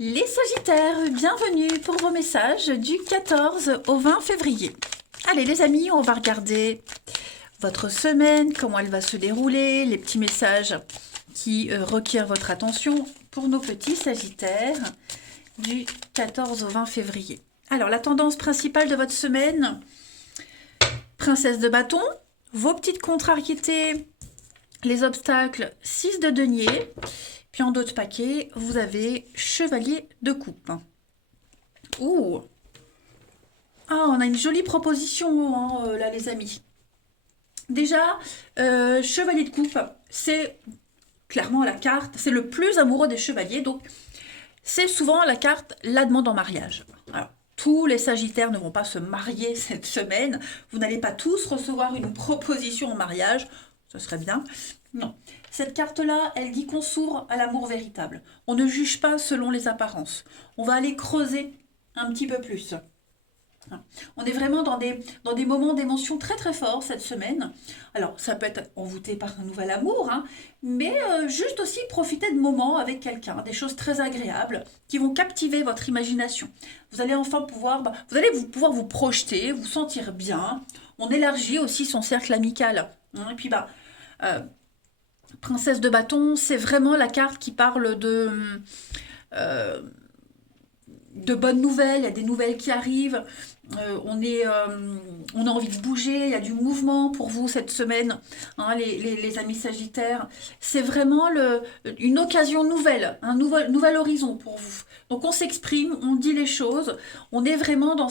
Les Sagittaires, bienvenue pour vos messages du 14 au 20 février. Allez les amis, on va regarder votre semaine, comment elle va se dérouler, les petits messages qui requièrent votre attention pour nos petits Sagittaires du 14 au 20 février. Alors la tendance principale de votre semaine, princesse de bâton, vos petites contrariétés, les obstacles, 6 de denier. Puis en d'autres paquets, vous avez chevalier de coupe. Ouh. Ah, on a une jolie proposition là les amis. Déjà, chevalier de coupe, c'est clairement la carte, c'est le plus amoureux des chevaliers, donc c'est souvent la carte la demande en mariage. Alors, tous les Sagittaires ne vont pas se marier cette semaine, vous n'allez pas tous recevoir une proposition en mariage, ce serait bien. Non, cette carte-là, elle dit qu'on s'ouvre à l'amour véritable. On ne juge pas selon les apparences. On va aller creuser un petit peu plus. On est vraiment dans des moments d'émotion très très forts cette semaine. Alors ça peut être envoûté par un nouvel amour, hein, mais juste aussi profiter de moments avec quelqu'un, des choses très agréables qui vont captiver votre imagination. Vous allez enfin pouvoir, pouvoir vous projeter, vous sentir bien. On élargit aussi son cercle amical. Et puis euh, princesse de bâton, c'est vraiment la carte qui parle euh, de bonnes nouvelles, il y a des nouvelles qui arrivent, on a envie de bouger, il y a du mouvement pour vous cette semaine, hein, les amis Sagittaires. C'est vraiment une occasion nouvelle, un nouvel horizon pour vous. Donc on s'exprime, on dit les choses, on est vraiment dans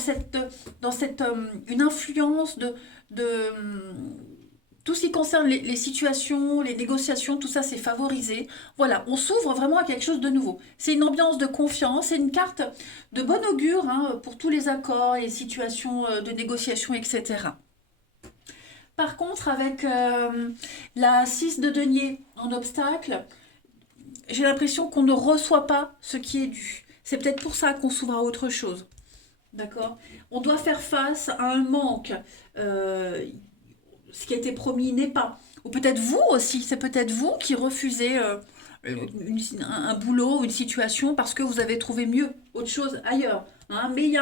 une influence de tout ce qui concerne les situations, les négociations, tout ça c'est favorisé. Voilà, on s'ouvre vraiment à quelque chose de nouveau. C'est une ambiance de confiance, c'est une carte de bon augure hein, pour tous les accords, les situations de négociation, etc. Par contre, avec la 6 de denier en obstacle, j'ai l'impression qu'on ne reçoit pas ce qui est dû. C'est peut-être pour ça qu'on s'ouvre à autre chose. D'accord. On doit faire face à un manque. Ce qui a été promis n'est pas. Ou peut-être vous aussi, c'est peut-être vous qui refusez un boulot ou une situation parce que vous avez trouvé mieux, autre chose ailleurs. Hein. Mais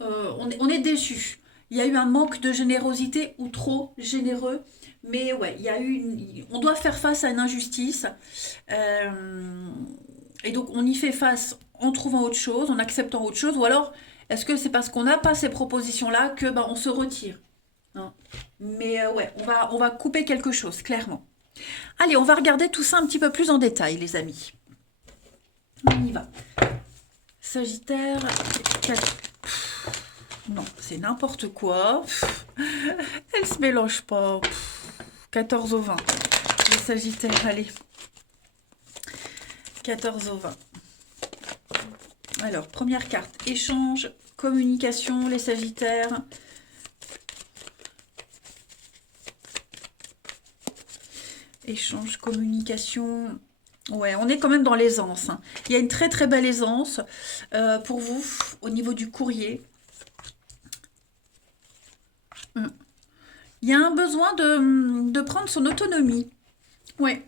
on est déçu. Il y a eu un manque de générosité ou trop généreux. Mais ouais, on doit faire face à une injustice. Euh, et donc on y fait face en trouvant autre chose, en acceptant autre chose. Ou alors, est-ce que c'est parce qu'on n'a pas ces propositions-là que on se retire hein. Mais ouais, on va couper quelque chose, clairement. Allez, on va regarder tout ça un petit peu plus en détail, les amis. On y va. Sagittaire, 4... Non, c'est n'importe quoi. Elle se mélange pas. 14 au 20. Les Sagittaires, allez. 14 au 20. Alors, première carte, échange, communication, les Sagittaires. Échange, communication. Ouais, on est quand même dans l'aisance. Hein. Il y a une très très belle aisance pour vous au niveau du courrier. Il y a un besoin de prendre son autonomie. Ouais.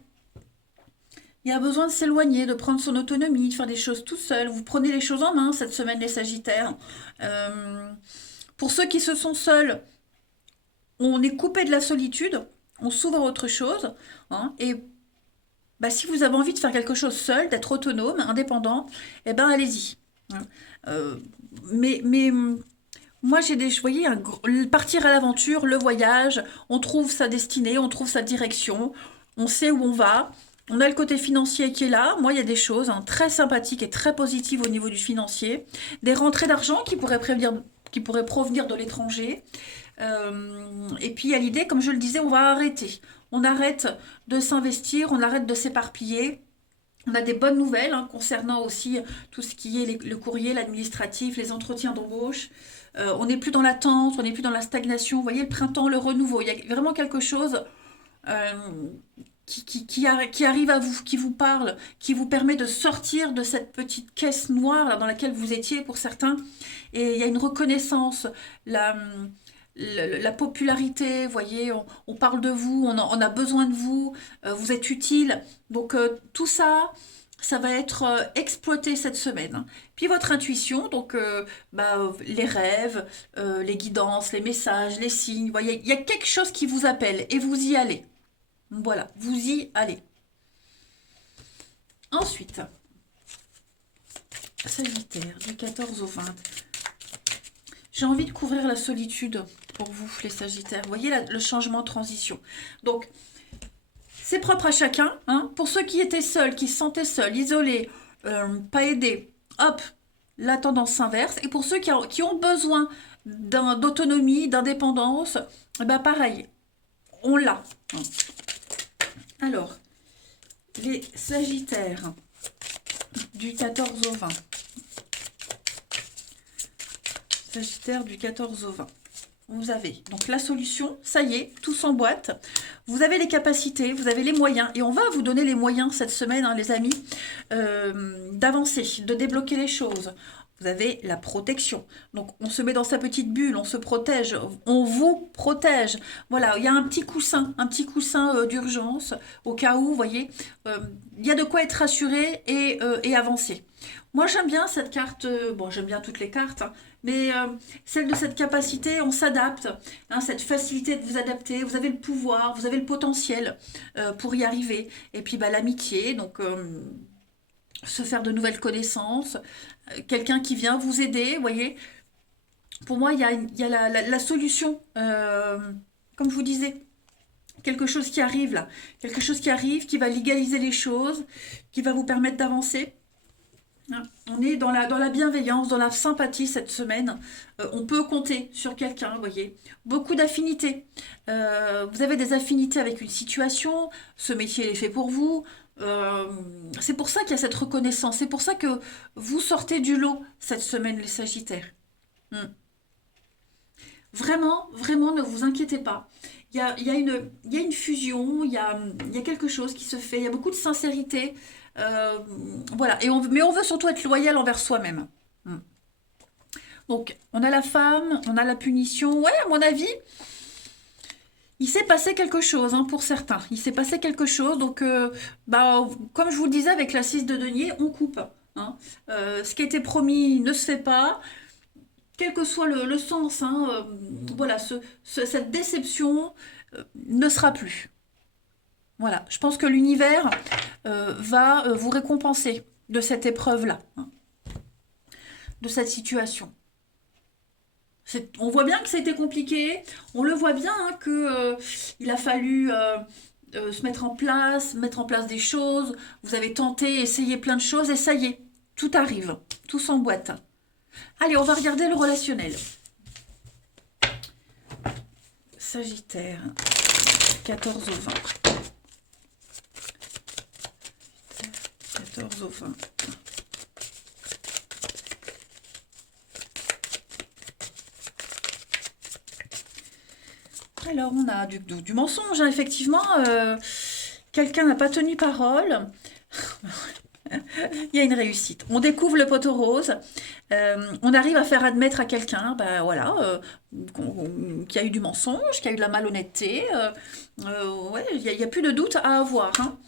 Il y a besoin de s'éloigner, de prendre son autonomie, de faire des choses tout seul. Vous prenez les choses en main cette semaine, les Sagittaires. Pour ceux qui se sont seuls, on est coupé de la solitude, on s'ouvre à autre chose. Hein, et si vous avez envie de faire quelque chose seul, d'être autonome, indépendant, eh ben allez-y. Hein. Euh, mais moi j'ai vous voyez, partir à l'aventure, le voyage, on trouve sa destinée, on trouve sa direction, on sait où on va. On a le côté financier qui est là. Moi, il y a des choses hein, très sympathiques et très positives au niveau du financier. Des rentrées d'argent qui pourraient provenir de l'étranger. Et puis, il y a l'idée, comme je le disais, on va arrêter. On arrête de s'investir, on arrête de s'éparpiller. On a des bonnes nouvelles hein, concernant aussi tout ce qui est le courrier, l'administratif, les entretiens d'embauche. On n'est plus dans l'attente, on n'est plus dans la stagnation. Vous voyez, le printemps, le renouveau. Il y a vraiment quelque chose euh, qui arrive à vous, qui vous parle, qui vous permet de sortir de cette petite caisse noire là, dans laquelle vous étiez pour certains. Et il y a une reconnaissance, la popularité, vous voyez, on parle de vous, on a besoin de vous, vous êtes utile. Donc tout ça, ça va être exploité cette semaine, hein. Puis votre intuition, donc les rêves, les guidances, les messages, les signes, vous voyez, il y a quelque chose qui vous appelle et vous y allez. Voilà, vous y allez. Ensuite, Sagittaire, du 14 au 20. J'ai envie de couvrir la solitude pour vous, les Sagittaires. Vous voyez le changement, transition. Donc, c'est propre à chacun, hein. Pour ceux qui étaient seuls, qui se sentaient seuls, isolés, pas aidés, hop, la tendance s'inverse. Et pour ceux qui ont besoin d'autonomie, d'indépendance, pareil, on l'a, hein. Alors, les Sagittaires, du 14 au 20. Sagittaire, du 14 au 20. Vous avez donc la solution, ça y est, tout s'emboîte. Vous avez les capacités, vous avez les moyens, et on va vous donner les moyens cette semaine, hein, les amis, d'avancer, de débloquer les choses. Vous avez la protection. Donc, on se met dans sa petite bulle, on se protège, on vous protège. Voilà, il y a un petit coussin d'urgence, au cas où, vous voyez, il y a de quoi être rassuré et avancer. Moi, j'aime bien cette carte, bon, j'aime bien toutes les cartes, hein, mais celle de cette capacité, on s'adapte, hein, cette facilité de vous adapter, vous avez le pouvoir, vous avez le potentiel pour y arriver. Et puis, l'amitié, donc se faire de nouvelles connaissances, quelqu'un qui vient vous aider, vous voyez. Pour moi, il y a la solution, comme je vous disais, quelque chose qui arrive là, quelque chose qui arrive, qui va légaliser les choses, qui va vous permettre d'avancer. On est dans la bienveillance, dans la sympathie cette semaine. On peut compter sur quelqu'un, vous voyez. Beaucoup d'affinités. Vous avez des affinités avec une situation. Ce métier est fait pour vous. C'est pour ça qu'il y a cette reconnaissance. C'est pour ça que vous sortez du lot cette semaine, les Sagittaires. Vraiment, vraiment, ne vous inquiétez pas. Il y a une fusion, il y a quelque chose qui se fait. Il y a beaucoup de sincérité. Voilà, mais on veut surtout être loyal envers soi-même. Donc, on a la femme, on a la punition. Ouais, à mon avis, il s'est passé quelque chose, hein, pour certains. Il s'est passé quelque chose. Donc, comme je vous le disais avec la 6 de denier, on coupe, hein. Ce qui a été promis ne se fait pas. Quel que soit le sens, hein, voilà, cette déception ne sera plus. Voilà, je pense que l'univers va vous récompenser de cette épreuve-là, hein, de cette situation. On voit bien que ça a été compliqué, on le voit bien, hein, qu'il a fallu se mettre en place des choses, vous avez tenté, essayé plein de choses, et ça y est, tout arrive, tout s'emboîte. Allez, on va regarder le relationnel. Sagittaire, 14 au 20. 14 au 20. Alors, on a du mensonge, hein, effectivement. Quelqu'un n'a pas tenu parole. Il y a une réussite. On découvre le poteau rose. On arrive à faire admettre à quelqu'un, qu'il y a eu du mensonge, qu'il y a eu de la malhonnêteté. Ouais, il n'y a plus de doute à avoir, hein.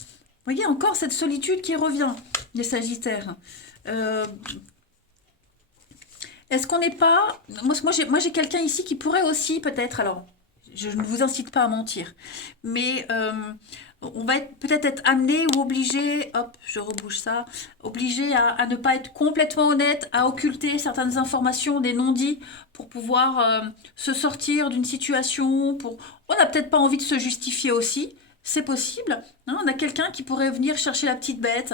Vous voyez, encore cette solitude qui revient, les Sagittaires. Est-ce qu'on n'est pas... Moi, j'ai quelqu'un ici qui pourrait aussi, peut-être, alors, je ne vous incite pas à mentir, mais on va peut-être être amené ou obligé, hop, je rebouge ça, obligé à ne pas être complètement honnête, à occulter certaines informations, des non-dits, pour pouvoir se sortir d'une situation, on n'a peut-être pas envie de se justifier aussi. C'est possible, hein, on a quelqu'un qui pourrait venir chercher la petite bête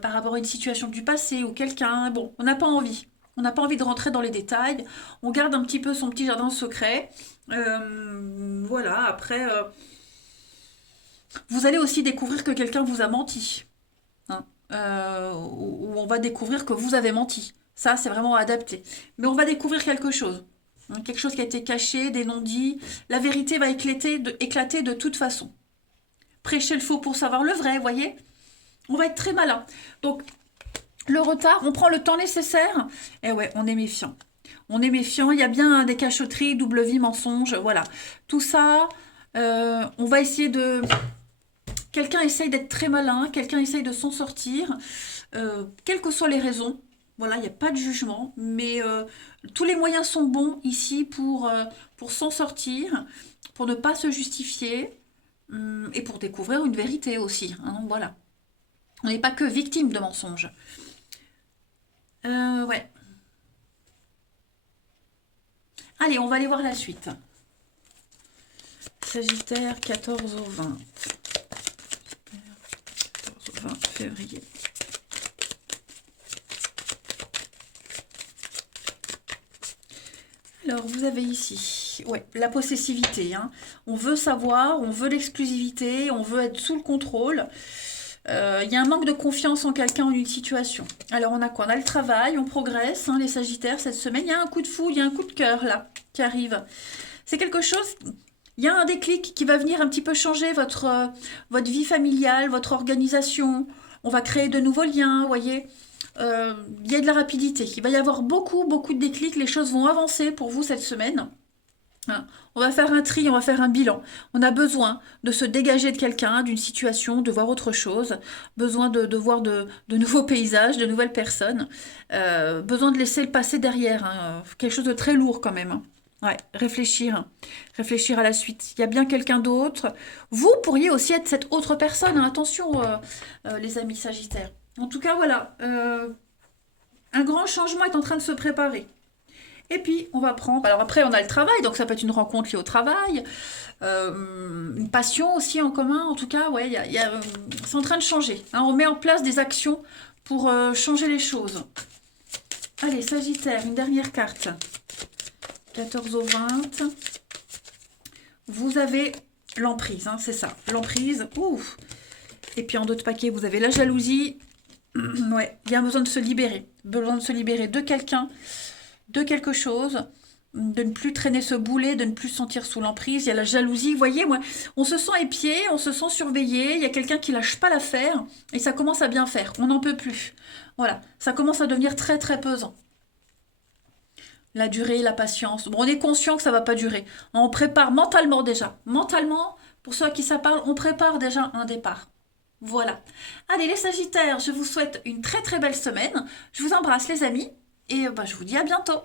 par rapport à une situation du passé ou quelqu'un. Bon, on n'a pas envie. On n'a pas envie de rentrer dans les détails. On garde un petit peu son petit jardin secret. Voilà, après, vous allez aussi découvrir que quelqu'un vous a menti, hein, ou on va découvrir que vous avez menti. Ça, c'est vraiment adapté. Mais on va découvrir quelque chose. Hein, quelque chose qui a été caché, des non-dits. La vérité va éclater de toute façon. Prêcher le faux pour savoir le vrai, voyez. On va être très malin. Donc, le retard, on prend le temps nécessaire. Et ouais, on est méfiant. On est méfiant, il y a bien des cachotteries, double vie, mensonge, voilà. Tout ça, on va essayer de... quelqu'un essaye d'être très malin, quelqu'un essaye de s'en sortir, quelles que soient les raisons. Voilà, il n'y a pas de jugement, mais tous les moyens sont bons ici pour s'en sortir, pour ne pas se justifier et pour découvrir une vérité aussi, hein, voilà. On n'est pas que victime de mensonges. Ouais. Allez, on va aller voir la suite. Sagittaire, 14 au 20. 14 au 20 février. Alors, vous avez ici, ouais, la possessivité, hein. On veut savoir, on veut l'exclusivité, on veut être sous le contrôle. Il y a un manque de confiance en quelqu'un, en une situation. Alors, on a quoi? On a le travail, on progresse, hein, les Sagittaires, cette semaine. Il y a un coup de foudre, il y a un coup de cœur, là, qui arrive. C'est quelque chose... Il y a un déclic qui va venir un petit peu changer votre vie familiale, votre organisation. On va créer de nouveaux liens, vous voyez. Il y a de la rapidité. Il va y avoir beaucoup, beaucoup de déclics. Les choses vont avancer pour vous cette semaine. Hein. On va faire un tri, on va faire un bilan. On a besoin de se dégager de quelqu'un, d'une situation, de voir autre chose. Besoin de voir de nouveaux paysages, de nouvelles personnes. Besoin de laisser le passé derrière. Hein. Quelque chose de très lourd quand même. Hein. Ouais, réfléchir. Réfléchir à la suite. Il y a bien quelqu'un d'autre. Vous pourriez aussi être cette autre personne. Hein. Attention, les amis Sagittaires. En tout cas, voilà. Un grand changement est en train de se préparer. Et puis, on va prendre... Alors après, on a le travail, donc ça peut être une rencontre liée au travail, une passion aussi en commun. En tout cas, ouais, c'est en train de changer. Hein. On met en place des actions pour changer les choses. Allez, Sagittaire, une dernière carte. 14 au 20. Vous avez l'emprise, hein, c'est ça. L'emprise, ouf. Et puis en d'autres paquets, vous avez la jalousie. Ouais, il y a besoin de se libérer. Besoin de se libérer de quelqu'un, de quelque chose, de ne plus traîner ce boulet, de ne plus se sentir sous l'emprise. Il y a la jalousie, vous voyez, moi, on se sent épié, on se sent surveillé, il y a quelqu'un qui lâche pas l'affaire, et ça commence à bien faire, on n'en peut plus. Voilà, ça commence à devenir très très pesant. La durée, la patience. Bon, on est conscient que ça va pas durer. On prépare mentalement déjà. Mentalement, pour ceux à qui ça parle, on prépare déjà un départ. Voilà. Allez les Sagittaires, je vous souhaite une très très belle semaine. Je vous embrasse les amis et je vous dis à bientôt.